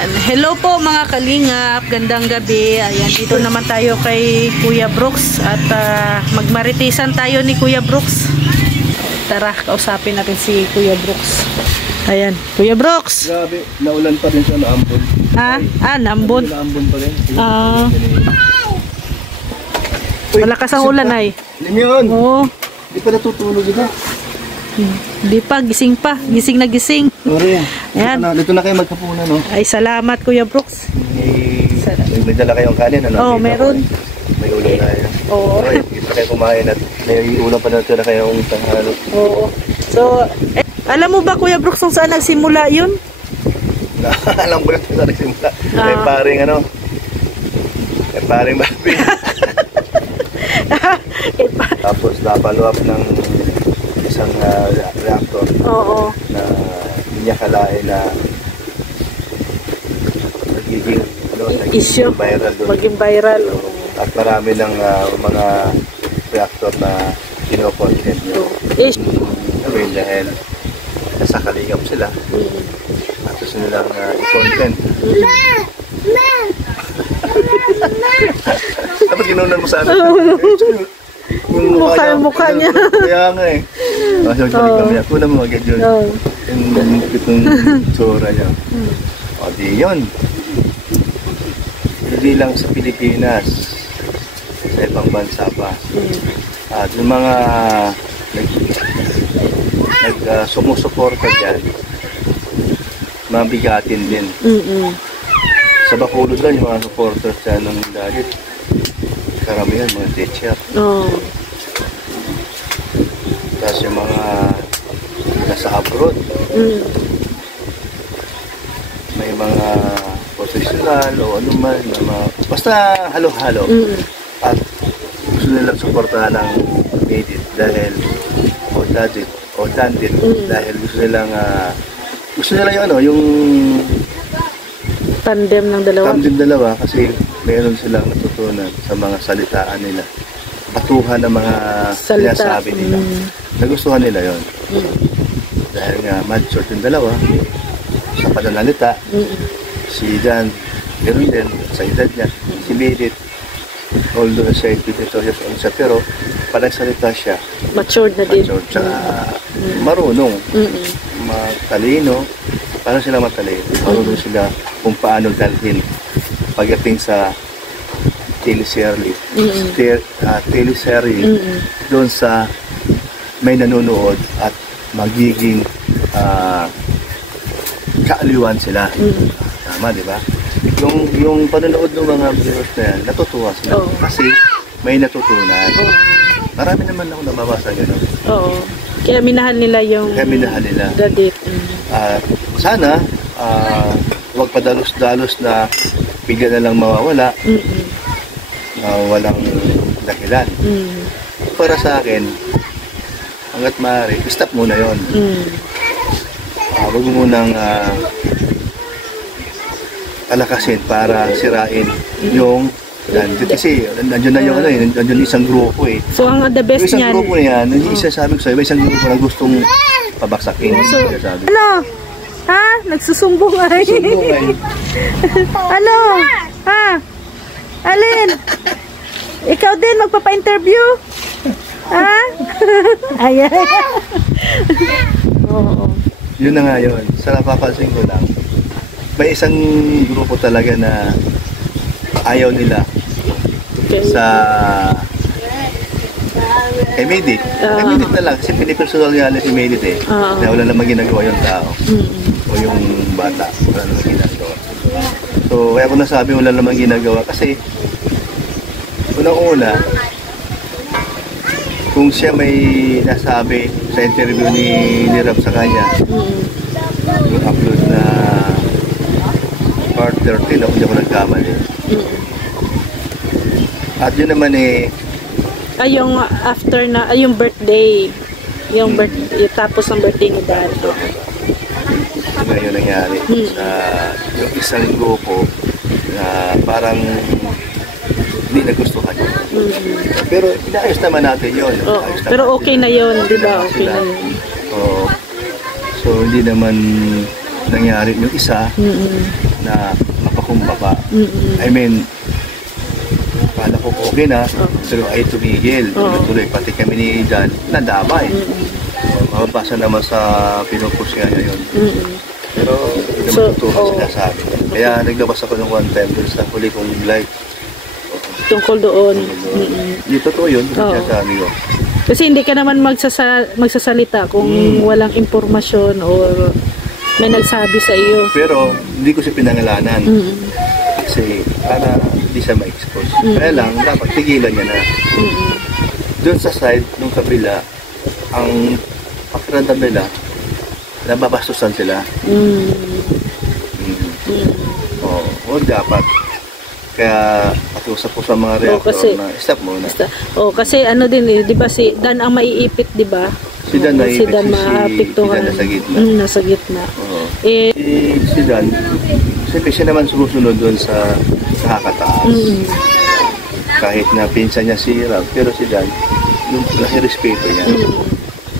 Hello po mga kalingap, gandang gabi. Ayan, dito naman tayo kay Kuya Brooks at magmaritisan tayo ni Kuya Brooks. Tara, kausapin natin si Kuya Brooks. Ayan, Kuya Brooks. Grabe, naulan pa rin siya, naambon. Ha? Naambon. Naambon pa rin. Malakas ang ulan ay. Alam yun. Oo. Di pa natutulog ito. Di pa, gising pa. Gising na gising. Sorry. Ayan. Dito na kayo magkapunan, no? Ay, salamat Kuya Brooks. May dala kayong kanin, ano? Oo, meron. May ulam na yan. Oo. Okay, dito na kayo kumain at may ulam pa na kayong tanghalo. Oo. So, alam mo ba Kuya Brooks kung saan nagsimula yun? Alam ko lang kung saan nagsimula. May paring ano? May paring babi. Tapos napalo up ng isang reactor. Oo. Na hindi niya kalain na nagiging issue, viral doon. maging viral. At marami ng mga reactor na kino-content nyo. Dahil nasa kalingap sila. At gusto nilang i-content. Dapat ginunan mo sana. Yung mukha niya. Kaya nga eh. Kasi kami ako na mga agad yun. Yung itong tsura niya. O di yun. Hindi lang sa Pilipinas. Sa ibang bansa pa. At yung mga sumusuporta dyan, mabigatin din. Sa Bacolod lang yung mga supporters dyan ng dalit. Karamihan, mga teacher. Tapos yung mga nasa abroad. May mga professional o ano man. Basta halo-halo. At gusto nilang suportahan ng Medit dahil o Dandit dahil gusto nilang yung ano, yung tandem ng dalawa kasi meron silang natutunan sa mga salitaan nila, patuhan ng mga sinasabi nila. Nagustuhan nila yon dahil nga mature yung dalawa sa pananalita. Si Dan meron din sa edad niya, si Medit although siya 22 years old siya, pero panagsalita siya matured na din, tsaka marunong, matalino. Parang sila matalino, marunong sila kung paano dalhin pagdating sa teleserye, doon sa may nanonood at magiging kaaliwan sila. Tama, di ba? Yung panonood ng mga viewers na yan, natutuwa sila kasi may natutunan. Marami naman ako nababasa gano'n. Oo. Kaya minahal nila yung Dadit. Sana huwag padalos-dalos na bigla na lang mawawala. Walang dahilan. Para sa akin, hanggat maaari, stop muna yon. Huwag mo munang palakasin para sirain yung Dandit. Kasi nandiyan na yung nandiyan isang grupo eh. So ang the best niyan. Isang grupo na yan, isa sabi ko sa'yo, isang grupo na gustong pabaksakin. So, ano? Ha? Nagsusumbong ay. Ano? Ha? Alin? Ikaw din magpapa-interview? Ha? Ayan. Oo. Yun na nga yun. Sa napapansin ko lang, may isang grupo talaga na ayaw nila sa Medit. Medit na lang kasi pinipersonal nga si Medit eh. Na wala namang ginagawa yung tao o yung bata. Wala namang ginagawa. So kaya ko nasabi wala namang ginagawa kasi unang-una kung siya may nasabi sa interview ni Rap sa kanya, yung upload na part 13 ako hindi ako nagkamali. At yun naman eh yung after na yung birthday, yung birthday, tapos ng birthday ni Dad. Yun nangyari sa yung isang grupo na parang hindi nagustuhan yun. Pero inaayos naman natin yun. Pero okay na yun, di ba? Okay na yun. So hindi naman nangyari yung isa na mapakumbaba. I mean, akala ko okay na, pero ay tumigil. Tuloy, pati kami ni Dan, nadamay. Mababasa naman sa pinupush nga niya yun. Pero hindi naman totoo sinasabi. Kaya naglabas ako ng one time doon sa huli kong live. Tungkol doon. Hindi totoo yun, sinasabi ko. Kasi hindi ka naman magsasalita kung walang impormasyon or may nagsabi sa iyo. Pero hindi ko siya pinangalanan. Kasi para hindi siya ma-expose. Kaya lang, dapat tigilan niya na. Doon sa side, nung kabila, ang pakiramdam nila, nababastusan sila. O dapat. Kaya pakiusap ko sa mga reactor na stop muna. Kasi ano din di ba si Dan ang maiipit, di ba? Si Dan si Dan maapektuhan. nasa gitna. Nasa gitna. Si Dan, siyempre siya naman sumusunod doon sa nakakataas. Kahit na pinsan niya si Rab, pero si Dan, yung respeto niya.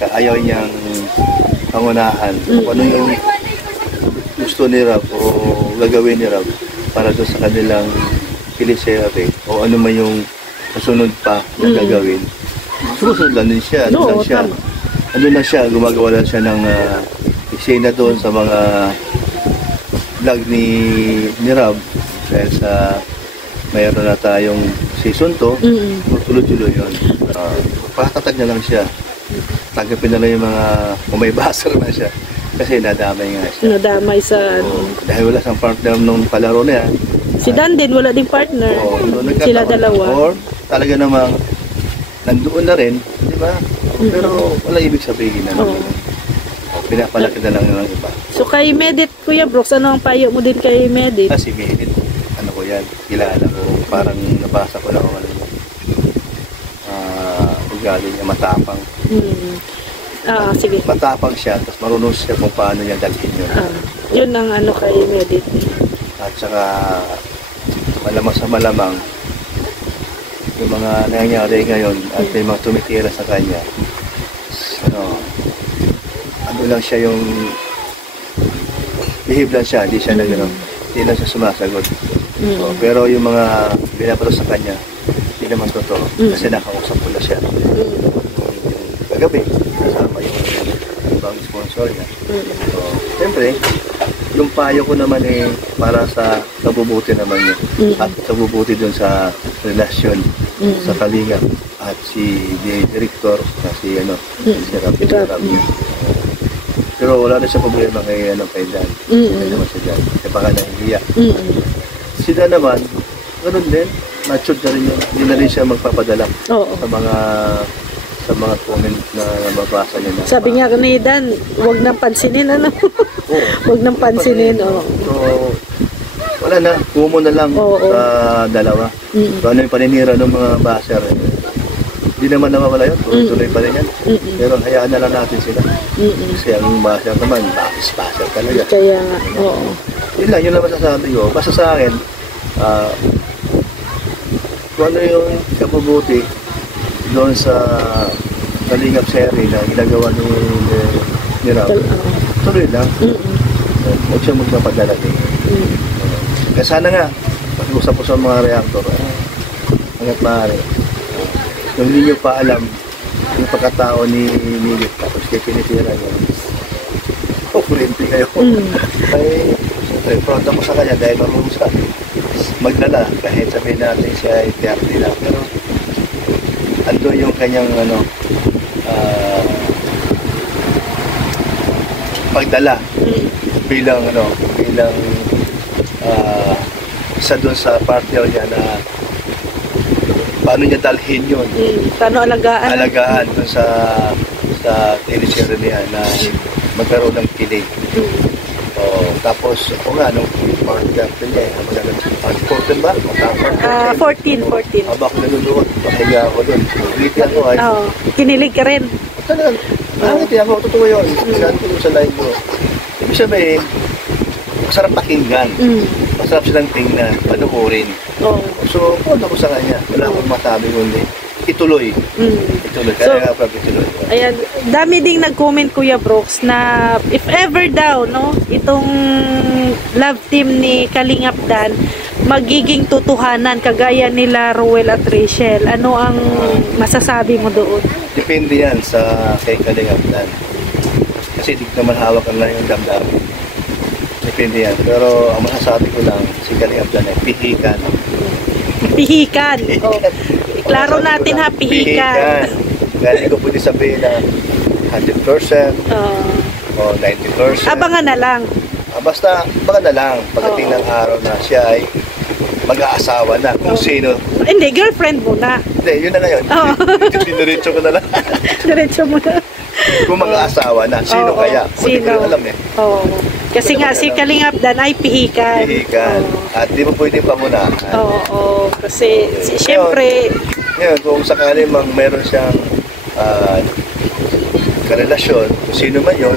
Kaya ayaw niyang pangunahan kung ano yung gusto ni Rab o gagawin ni Rab para doon sa kanilang kilisere o ano man yung kasunod pa na gagawin. Susunod lang din siya. Ano na siya, gumagawa lang siya ng eksena doon sa mga vlog ni Rab dahil sa mayroon na tayong season 2, tuloy-tuloy yun. Patatag na lang siya. Tanggapin na lang yung mga umaybasar na siya. Kasi nadamay nga siya. Nadamay sa dahil wala siyang partner nung palaro na yan. Si Dan din, wala ding partner. Sila dalawa. Or talaga namang nandoon na rin, di ba? Pero wala ibig sabihin na pinapalaki na lang ng iba. So kay Medit, Kuya Brooks, ano ang payo mo din kay Medit? Si Medit, ano ko yan, kilala ko, parang nabasa ko lang ano, ugali niya matapang. Sige. Matapang siya, tapos marunong siya kung paano niya dalhin yun. Yun ang ano kay Medit. At saka malamang sa malamang yung mga nangyayari ngayon at may mga tumitira sa kanya, ano lang siya yung behave lang siya, hindi lang siya sumasagot. Pero yung mga binapato sa kanya, hindi naman totoo kasi nakausap ko na siya. Kagabi, kasama yung ibang sponsor niya. Siyempre, yung payo ko naman para sa kabubuti naman niya at kabubuti dun sa relasyon sa Kalingap at si director na si Rab niya. Pero wala na siya problema kay Dan. Kaya naman si Dan. Kaya baka nahihiya. Si Dan naman, ganoon din. Matured na rin yun. Hindi na rin siya magpapadala sa mga comment na nababasa niya. Sabi niya ni Dan, huwag nang pansinin, huwag nang pansinin. So, wala na. Kumo na lang sa dalawa. So, ano yung paninira ng mga baser? Hindi naman nawawala yun. Tuloy pa rin yan. Pero hayaan na lang natin sila. Kasi ang baser naman, baser talaga. Kaya, Yun lang masasabi ko. Basta sa akin, kung ano yung kapabuti doon sa Kalingap series na ginagawa ni Rab, tuloy lang. Huwag siya magpapadala din. Kaya sana nga, pag-usap ko sa mga reactor, hanggat maaari. Kung hindi nyo pa alam yung pagkatao ni Milit, tapos kayo pinitira nyo, kurente kayo. Ay, siyempre, front ako sa kanya dahil marunong sa magdala, kahit sabihin natin siya ay 30 lang. Pero, ando yung kanyang pagdala bilang isa doon sa partner niya na paano niya dalhin yun. Paano alagaan doon sa teleserye niya na magkaroon ng kilig. Tapos ako nga nung partner niya mag-14 ba? 14. Habang ako nanonood, pakiga ako doon. Ngiti ako ay. Kinilig ka rin. Talagang, ngiti ako, totoo yun. Sinabi ko sa live ko. Ibig sabihin, masarap pakinggan. Masarap silang tingnan, panuorin. So, punta ko sa kanya. Wala akong masabi kundi ituloy. Kaya nga ituloy. Ayan, dami ding nag-comment, Kuya Brooks, na if ever daw, itong love team ni Kalingap Dan magiging totohanan kagaya nila Rowel at Rachel? Ano ang masasabi mo doon? Depende yan sa kay Kalingap Dan. Kasi di naman hawak ang lang yung damdamin. Depende yan. Pero ang masasabi ko lang, si Kalingap Dan ay pihikan. Pihikan. Oh. Iklaro natin ha, pihikan. Kaya ko pwede sabihin na 100% o 90%. Abangan na lang. Basta, baka na lang pagdating ng araw na siya ay mag-aasawa na kung sino. Hindi, girlfriend mo na. Hindi, yun na ngayon. Diretso ko na lang. Diretso mo na. Kung mag-aasawa na, sino kaya? Hindi ko alam eh. Kasi nga si Kalingap Dan ay pihikan. Pihikan. At di mo pwede pamunahan. Kasi siyempre... Ngayon, kung sakali mang meron siyang karelasyon, kung sino man yun,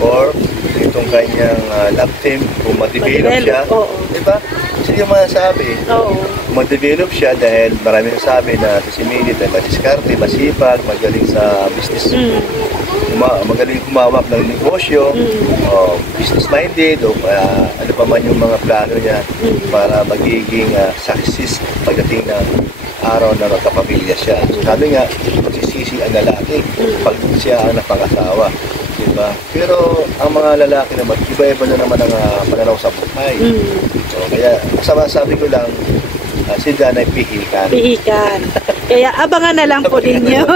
or itong kanyang love team, kung ma-develop siya, diba? Kasi yung masasabi, kung ma-develop siya dahil marami nasabi na si Millie ay madiskarte, masipag, magaling sa business, magaling kumawak ng negosyo, business-minded, o ano pa man yung mga plano niya para magiging success pagdating ng araw na magkapamilya siya. Sabi nga, magsisisi ang lalaki pag siya ang napangasawa. Diba? Pero ang mga lalaki naman, iba-iba na naman ang pananaw sa buhay. So, kaya sabi ko lang, si Dan ay pihikan. Pihikan. Kaya abangan na lang po ninyo.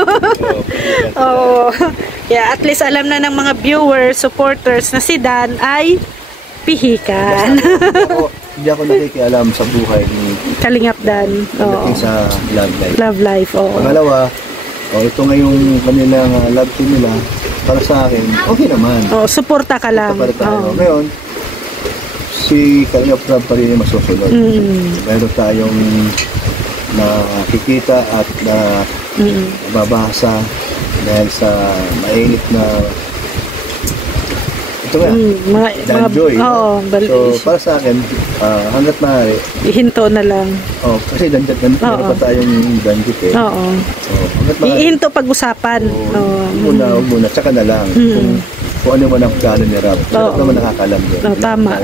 Kaya at least alam na ng mga viewers, supporters na si Dan ay pihikan. Hindi ako nakikialam sa buhay ni Kalingap Dan. Pagdating sa love life. Love life, Pangalawa, ito ngayong kanilang love team nila, para sa akin, okay naman. Suporta ka lang. Ngayon, si Kalingap Dan pa rin masusunod. Meron tayong nakikita at nababasa dahil sa mainit na ito nga, Dan Joy. So, para sa akin, hanggat maaari, ihinto na lang. Kasi meron pa tayong danjit eh. Ihinto pag-usapan. Muna, tsaka na lang. Kung ano man ang plano ni Rab. Sarap naman nakakalam doon. Tama.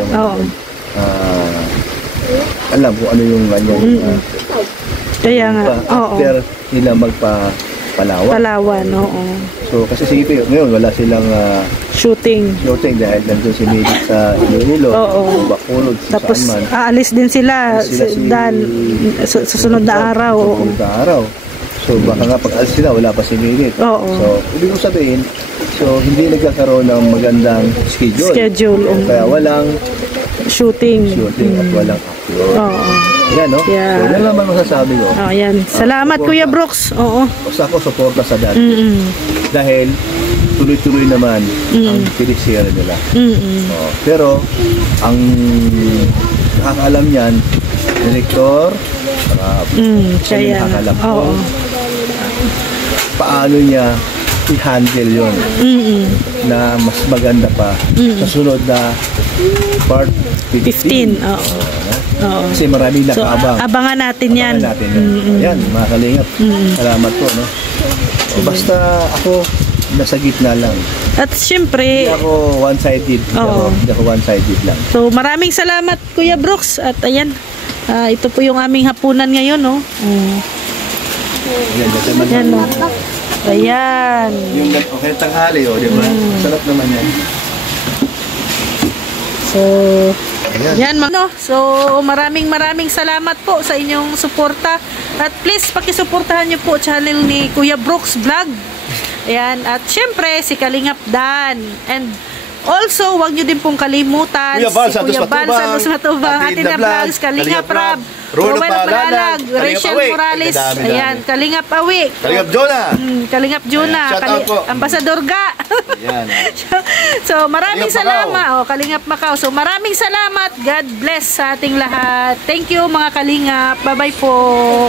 Alam kung ano yung kanyang kaya nga. After nila Palawan, So, kasi sige, ngayon wala silang shooting dahil nandun si Millie sa Iloilo, Bacolod, tapos saan man. aalis din sila Dan susunod na araw. So, baka nga pag-alis sila, wala pa si Millie. So, ibig kong sabihin, hindi nagkakaroon ng magandang schedule. Kaya walang shooting at walang actor. Yan, no? So, yan naman masasabi ko. Yan. Salamat, Kuya Brooks. Basta ako suporta sa Dan. Dahil tuloy-tuloy naman ang pinisira nila. Pero, ang nakakaalam yan, director, siya nakakaalam ko, paano niya i-handle yun na mas maganda pa sa sunod na part 15. Kasi maraming nakaabang. Abangan natin yan. Yan, mga Kalingap. Salamat po. Basta ako nasa gitna lang. At syempre, hindi ako one-sided. Hindi ako one-sided lang. So maraming salamat, Kuya Brooks. At ayan, ito po yung aming hapunan ngayon. Ayan. Ayan. Yung okay tanghali, di ba? Sarap naman yan. So, yan So, maraming salamat po sa inyong suporta. At please, pakisuportahan niyo po channel ni Kuya Brooks Vlog. Ayan. At syempre, si Kalingap Dan. And also, wag niyo din pong kalimutan Kuya Bal, si Kuya Bal Santos Matubang, Atina Vlogs, Kalingap Rab, Rowel Palalag, Rachel Morales, ayan, Kalingap Awi, Kalingap Jonah, Kalingap Jonah, Ambassador Ga. Ayan. So, maraming salamat. Kalingap Macau. So, maraming salamat. God bless sa ating lahat. Thank you, mga Kalingap. Bye-bye po.